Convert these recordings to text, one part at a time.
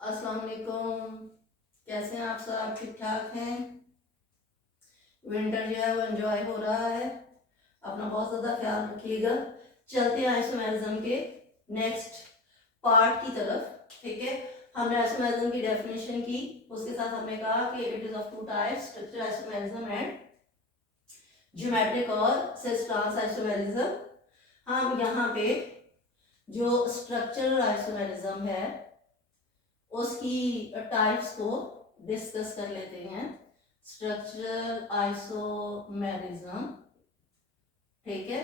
अस्सलाम वालेकुम। कैसे हैं आप सब? ठीक ठाक हैं? विंटर जो है वो एंजॉय हो रहा है। अपना बहुत ज़्यादा ख्याल रखिएगा। चलते हैं आइसोमेरिज्म के नेक्स्ट पार्ट की तरफ। ठीक है, हमने आइसोमेरिज्म की डेफिनेशन की, उसके साथ हमने कहा कि it is of two types, structural isomerism and geometric और सिस ट्रांस आइसोमेरिज्म। हम यहाँ पे जो स्ट्रक्चरल आइसोमेरिज्म है उसकी टाइप्स को डिस्कस कर लेते हैं। स्ट्रक्चरल आइसोमेरिज्म, ठीक है,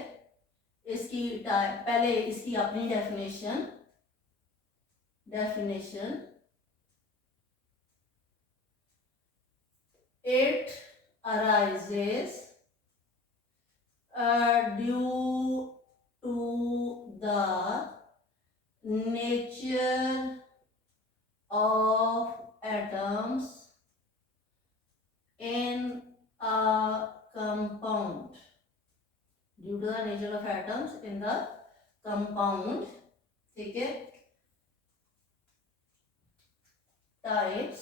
इसकी टाइप, पहले इसकी अपनी definition it arises due to the nature of atoms in a compound, due to the nature of atoms in the compound. ठीक है, types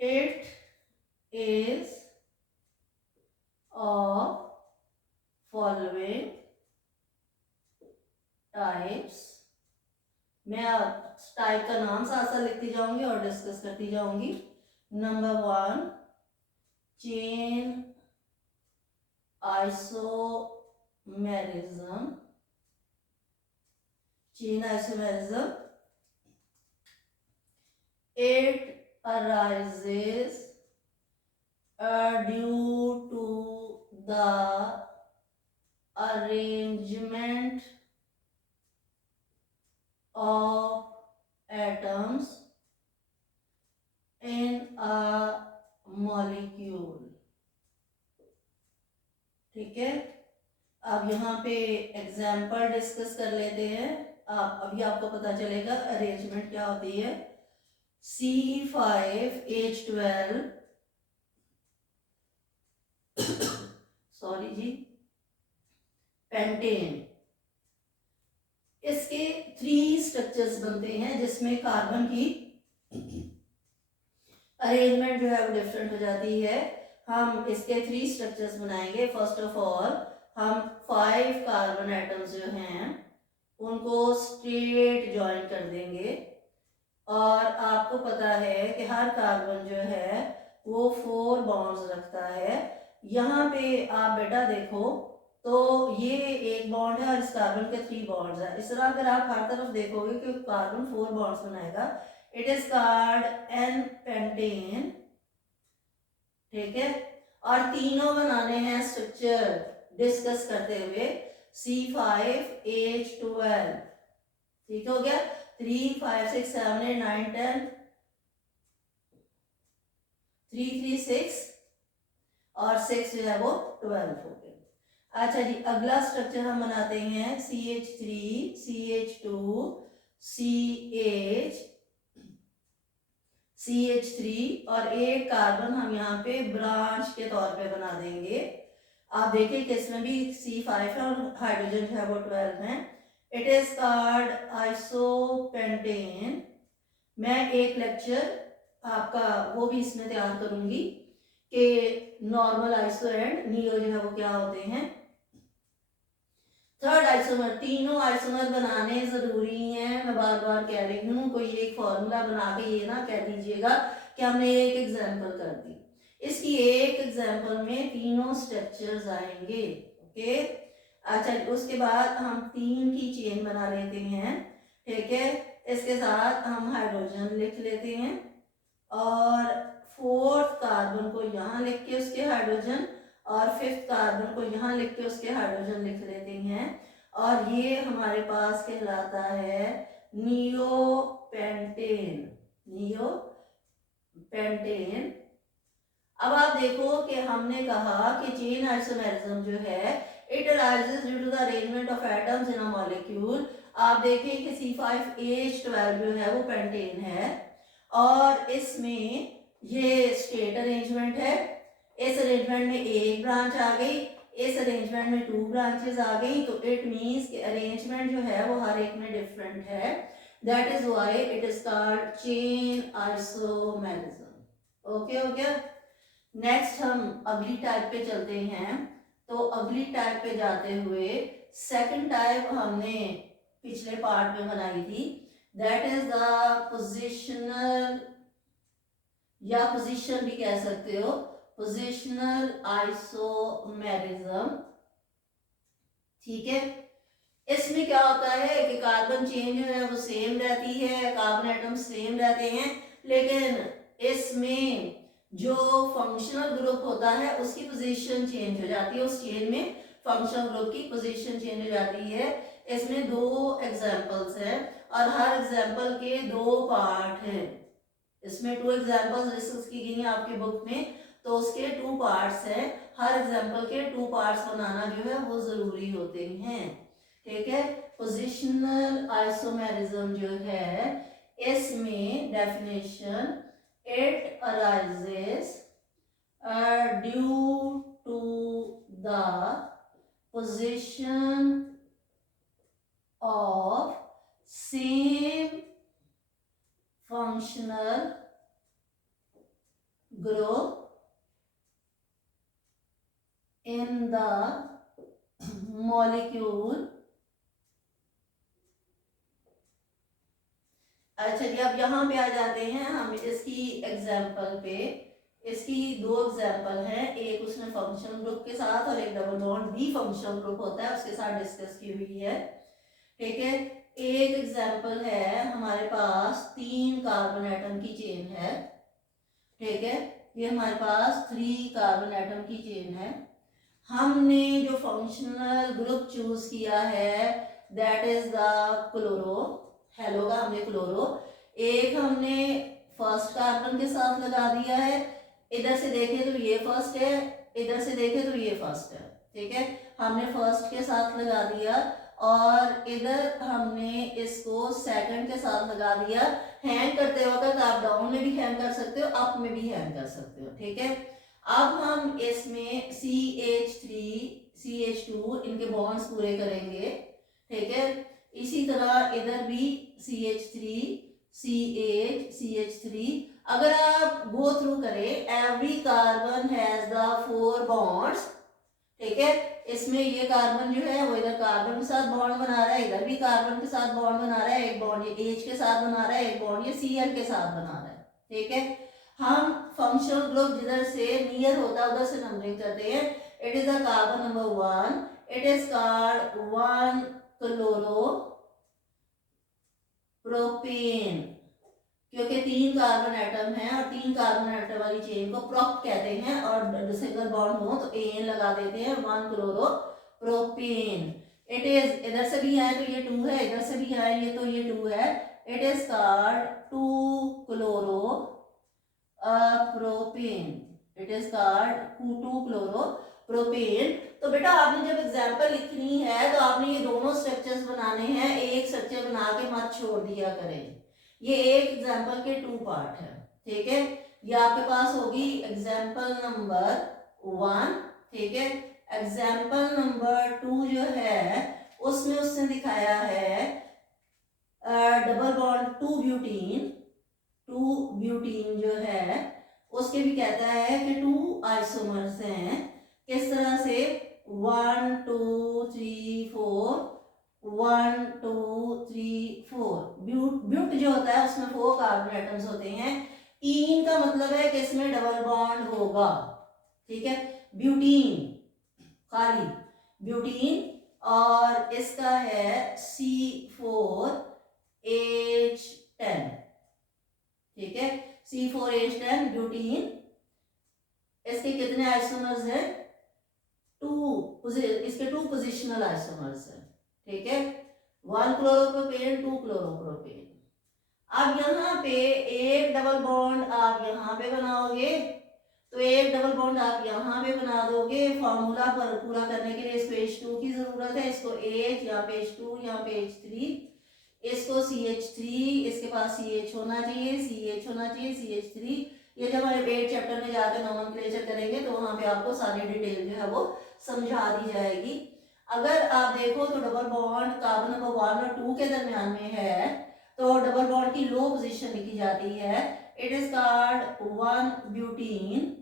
it is of following types. मैं टाइप का नाम साथ साथ लिखती जाऊंगी और डिस्कस करती जाऊंगी। Number 1, chain isomerism. Chain isomerism, it arises due to the arrangement of atoms in a molecule। ठीक है, अब यहाँ पे एग्जाम्पल डिस्कस कर लेते हैं। अभी आपको पता चलेगा अरेंजमेंट क्या होती है। C5H12 सॉरी जी, पेंटेन, इसके 3 स्ट्रक्चर्स बनते हैं जिसमें कार्बन की अरेंजमेंट जो है वो डिफरेंट हो जाती है। हम इसके 3 स्ट्रक्चर्स बनाएंगे। फर्स्ट ऑफ ऑल हम 5 कार्बन एटम्स जो हैं उनको स्ट्रेट ज्वाइन कर देंगे, और आपको पता है कि हर कार्बन जो है वो 4 बॉन्ड्स रखता है। यहाँ पे आप बेटा देखो तो ये एक बॉन्ड है और इस कार्बन के 3 बॉन्ड्स है। इस तरह अगर आप हर तरफ देखोगे कि कार्बन 4 बॉन्ड्स बनाएगा, it is called an pentane. ठीक है, और तीनों बनाने हैं स्ट्रक्चर डिस्कस करते हुए C5H12। ठीक हो गया, 3 5 6 7 8 9 10 3 3 6 और 6 जो है वो 12 हो गया। अच्छा जी, अगला स्ट्रक्चर हम बनाते हैं CH3 CH2 CH3 और एक कार्बन हम यहाँ पे ब्रांच के तौर पे बना देंगे। आप देखिए कि इसमें भी C5 है और हाइड्रोजन है वो 12 है। It is called isopentane. मैं एक लेक्चर आपका वो भी इसमें तैयार करूंगी कि नॉर्मल आइसो एंड नियो जो है वो क्या होते हैं। थर्ड आइसोमर, तीनों आइसोमर बनाने जरूरी हैं। मैं बार बार कह रही हूँ, कोई एक फॉर्मूला बना के ये ना कह दीजिएगा कि हमने एक एग्जाम्पल कर दी। इसकी एक एग्जाम्पल में तीनों स्ट्रक्चर्स आएंगे। ओके, अच्छा, उसके बाद हम 3 की चेन बना लेते हैं। ठीक है, इसके साथ हम हाइड्रोजन लिख लेते हैं और 4th कार्बन को यहाँ लिख के उसके हाइड्रोजन और 5th कार्बन को यहाँ लिख के उसके हाइड्रोजन लिख लेते हैं, और ये हमारे पास कहलाता है नियोपेंटेन। नियोपेंटेन। अब आप देखो कि हमने कहा कि चेन आइसोमेरिज्म जो है it arises due to the arrangement of atoms in a molecule. आप देखिए कि C5H12 जो है वो पेंटेन है और इसमें ये स्टेट अरेंजमेंट है। इस अरेंजमेंट में एक ब्रांच आ गई, इस अरेंजमेंट में 2 ब्रांचेस आ गई, तो इट मीन्स कि अरेंजमेंट जो है वो हर एक में डिफरेंट है, that is why it is called chain isomerism. Okay हो गया। नेक्स्ट हम अगली टाइप पे चलते हैं। तो अगली टाइप पे जाते हुए सेकंड टाइप हमने पिछले पार्ट में बनाई थी, दैट इज द पोजिशनल, या पोजीशन भी कह सकते हो, पोजिशनल आइसोमेरिज्म। ठीक है, इसमें क्या होता है कि कार्बन चेन जो है वो सेम रहती है, कार्बन एटम सेम रहते हैं, लेकिन इसमें जो फंक्शनल ग्रुप होता है उसकी पोजीशन चेंज हो जाती है, उस चेन में फंक्शनल ग्रुप की पोजीशन चेंज हो जाती है। इसमें 2 एग्जांपल्स हैं और हर एग्जांपल के 2 पार्ट हैं। इसमें 2 एग्जांपल्स डिस्कस की गई हैं आपकी बुक में, तो उसके 2 पार्ट्स हैं। हर एग्जांपल के 2 पार्ट्स बनाना जो है वो जरूरी होते हैं। ठीक है, पोजिशनल आइसोमेरिज्म जो है इसमें definition, it arises due to the position of same functional group in the molecule। अच्छा जी, अब यहाँ पे आ जाते हैं हम इसकी एग्जाम्पल पे। इसकी 2 एग्जाम्पल हैं, एक उसमें फंक्शनल ग्रुप के साथ और एक डबल बॉन्ड भी फंक्शनल ग्रुप होता है उसके साथ डिस्कस की हुई है। ठीक है, एक एग्जाम्पल है हमारे पास 3 कार्बन एटम की चेन है। ठीक है, ये हमारे पास 3 कार्बन एटम की चेन है। हमने जो फंक्शनल ग्रुप चूज किया है that is the chloro, hello का हमने क्लोरो, एक हमने फर्स्ट कार्बन के साथ लगा दिया है, इधर से देखें तो ये फर्स्ट है, इधर से देखें तो ये फर्स्ट है। ठीक है, हमने फर्स्ट के साथ लगा दिया और इधर हमने इसको सेकंड के साथ लगा दिया। हैंग करते वक्त आप डाउन में भी हैंग कर सकते हो, अप में भी हैंग कर सकते हो। ठीक है, अब हम इसमें CH3 CH2 इनके बॉन्ड्स पूरे करेंगे। ठीक है, इसी तरह इधर भी CH3 CH CH3। अगर आप गो थ्रू करें, every carbon has the 4 bonds. ठीक है, इसमें ये कार्बन जो है वो इधर कार्बन के साथ बॉन्ड बना रहा है, इधर भी कार्बन के साथ बॉन्ड बना रहा है, एक बॉन्ड ये H के साथ बना रहा है, एक बॉन्ड ये Cl के साथ बना रहा है। ठीक है, हम फंक्शनल ग्रुप जिधर से नियर होता है उधर से नंबरिंग करते हैं। It is the carbon number 1, it is called 1 chloro propane, क्योंकि 3 कार्बन एटम है और 3 कार्बन एटम वाली चेन को प्रोप कहते हैं और सिंगल बॉन्ड हो तो एन लगा देते हैं, 1 क्लोरो प्रोपेन। इट इज, इधर से भी आए तो ये 2 है, इधर से भी आए ये तो ये 2 है, it is called 2 chloro propane, it is called 2 chloro propane. तो बेटा आपने जब एग्जाम्पल लिखनी है तो आपने ये दोनों स्ट्रक्चर्स बनाने हैं, एक स्ट्रक्चर बना के मत छोड़ दिया करें। ये एक एग्जाम्पल के 2 पार्ट है। ठीक है, ये आपके पास होगी एग्जाम्पल नंबर 1। ठीक है, एग्जाम्पल नंबर 2 जो है उसमें उसने दिखाया है डबल बॉन्ड 2 ब्यूटीन जो है उसके भी कहता है कि 2 आइसोमर्स हैं। किस तरह से, 1 2 3 4, 1 2 3 4। ब्यूट जो होता है उसमें 4 कार्बन एटम्स होते हैं। ईन का मतलब है कि इसमें डबल बॉन्ड होगा। ठीक है, ब्यूटीन खाली ब्यूटीन, और इसका है C4H10। ठीक है, C4H10 ब्यूटीन। इसके कितने आइसोमर्स हैं? 2, इसके 2 पोजिशनल आइसोमर्स हैं। ठीक है, 1 क्लोरोप्रोपेन 2 क्लोरोप्रोपेन। अब यहाँ पे एक डबल बॉन्ड आप यहाँ पे बनाओगे तो एक डबल बॉन्ड आप यहाँ पे बना दोगे। फॉर्मूला पर पूरा करने के लिए इसको H2 की जरूरत है, इसको H, यहाँ पे H2, यहाँ पे H3, इसको CH3, इसके पास CH होना चाहिए, CH होना चाहिए, CH3, ये जब हम 8 चैप्टर में जाकर नोमेनक्लेचर करेंगे तो वहां पे आपको सारी डिटेल जो है वो समझा दी जाएगी। अगर आप देखो तो डबल बॉन्ड कार्बन नंबर 1 और 2 के दरमियान में है, तो डबल बॉन्ड की लो पोजीशन लिखी जाती है, इट इज कॉल्ड 1 ब्यूटीन,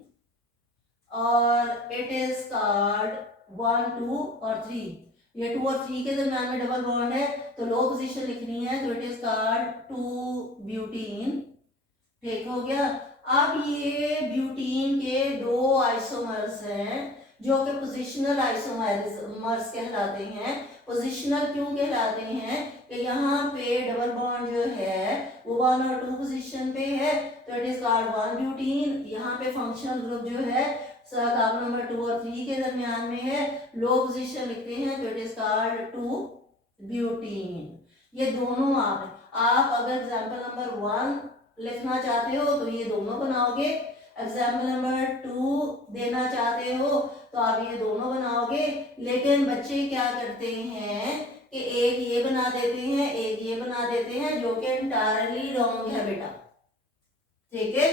और इट इज कॉल्ड 1 2 और 3। ये 2 और 3 के दरमियान में डबल बॉन्ड है तो लो पोजीशन लिखनी है, तो इट इज कॉल्ड 2 ब्यूटीन। ठीक हो गया। अब ये ब्यूटीन के दो आइसोमर्स हैं जो कि पोजिशनल आइसोमर्स कहलाते हैं। पोजिशनल क्यों कहलाते हैं कि यहाँ पे डबल बॉन्ड जो है वो 1 और 2 पोजीशन पे है, तो इट इज कॉल्ड 1 ब्यूटीन। यहाँ पे फंक्शनल ग्रुप जो है कार्बन नंबर 2 और 3 के दरमियान में है, लो पोजीशन लिखते हैं, तो इट इज कॉल्ड 2 ब्यूटीन। ये दोनों आप अगर एग्जाम्पल नंबर 1 लिखना चाहते हो तो ये दोनों बनाओगे, एग्जाम्पल नंबर 2 देना चाहते हो तो आप ये दोनों बनाओगे। लेकिन बच्चे क्या करते हैं कि एक ये बना देते हैं, एक ये बना देते हैं, जो कि एंटायरली रॉन्ग है बेटा। ठीक है,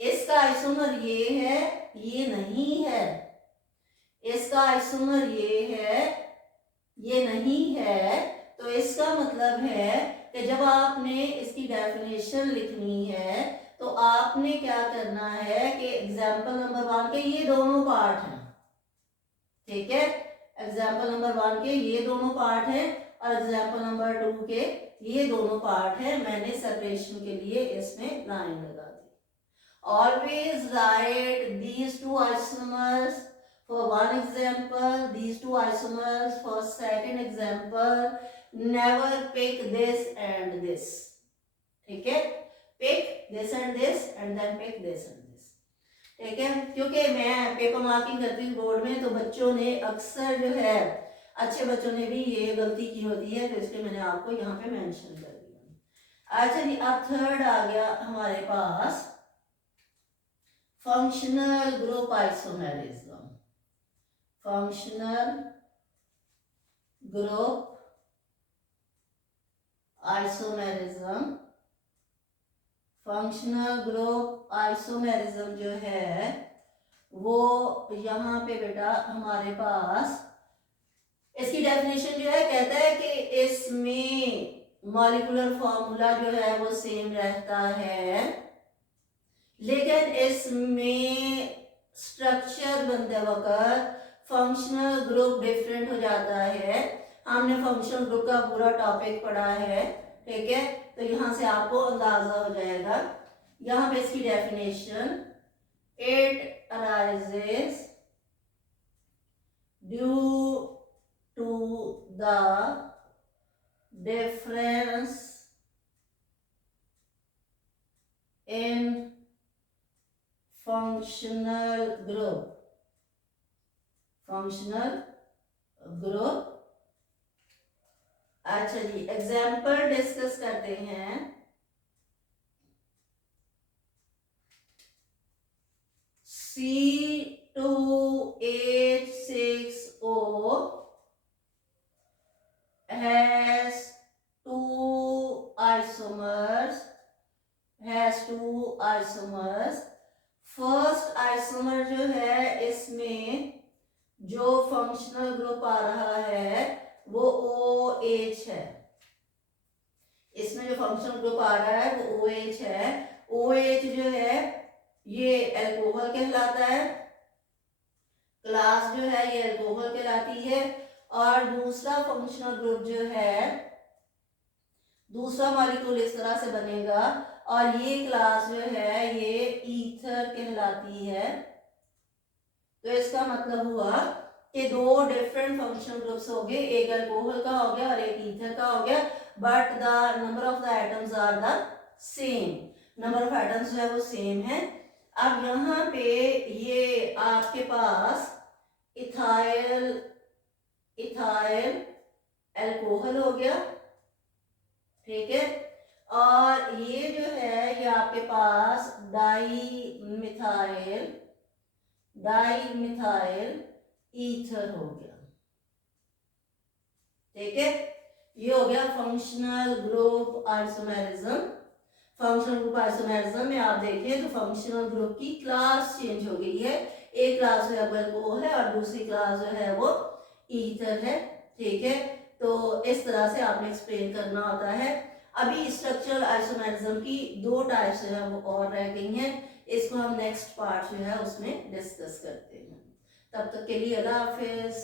इसका आइसोमर ये है, ये नहीं है। इसका आइसोमर ये है, ये नहीं है। तो इसका मतलब है कि जब आपने इसकी डेफिनेशन लिखनी है तो आपने क्या करना है कि एग्जाम्पल नंबर 1 के ये दोनों पार्ट हैं। ठीक है, एग्जाम्पल नंबर 1 के ये दोनों पार्ट हैं और एग्जाम्पल नंबर 2 के ये दोनों पार्ट हैं। मैंने सेपरेशन के लिए इसमें लाइन लगा दी। Always write these two isomers for one example, these two isomers for second example. Never pick this and this. ठीक है, pick this and this and then pick this and this. ठीक है, क्योंकि मैं पेपर मार्किंग करती हूँ board में, तो बच्चों ने अक्सर जो है, अच्छे बच्चों ने भी ये गलती की होती है, तो इसलिए मैंने आपको यहाँ पे मेंशन कर दिया। अच्छा जी, अब थर्ड आ गया हमारे पास functional group isomerism. Functional group isomerism. Functional group isomerism जो है वो यहाँ पे बेटा हमारे पास इसकी डेफिनेशन जो है, कहता है कि इसमें मॉलिक्यूलर फॉर्मूला जो है वो सेम रहता है, लेकिन इसमें स्ट्रक्चर बनते वक्त फंक्शनल ग्रुप डिफरेंट हो जाता है। हमने फंक्शनल ग्रुप का पूरा टॉपिक पढ़ा है। ठीक है, तो यहाँ से आपको अंदाजा हो जाएगा। यहाँ पे इसकी definition, it arises due to the difference in functional group. Functional group. अच्छा जी, एग्जाम्पल डिस्कस करते हैं। C2H6O has two isomers। First isomer जो है, इसमें जो फंक्शनल ग्रुप आ रहा है वो OH है। इसमें जो फंक्शनल ग्रुप आ रहा है वो OH है। OH जो है ये अल्कोहल कहलाता है, क्लास जो है ये अल्कोहल कहलाती है। और दूसरा फंक्शनल ग्रुप जो है, दूसरा मॉलिक्यूल इस तरह से बनेगा और ये क्लास जो है ये ईथर कहलाती है। तो इसका मतलब हुआ कि दो डिफरेंट फंक्शनल ग्रुप्स हो गए, एक अल्कोहल का हो गया और एक ईथर का हो गया, but the number of the atoms are the same. Number of atoms जो है वो सेम है। अब यहाँ पे ये आपके पास इथाइल अल्कोहल हो गया। ठीक है, और ये जो है ये आपके पास डाई मिथाइल ईथर हो गया। ठीक है, ये हो गया functional group isomerism. Functional group isomerism में आप देखें तो फंक्शनल ग्रुप की क्लास चेंज हो गई है, एक क्लास जो है बल्को है और दूसरी क्लास जो है वो ईथर है, ठीक है। तो इस तरह से आपने एक्सप्लेन करना होता है। अभी स्ट्रक्चरल आइसोमेरिज्म की दो टाइप्स जो है वो और रह गई हैं, इसको हम नेक्स्ट पार्ट जो है उसमें डिस्कस करते हैं। तब तक के लिए अल्लाह हाफिज।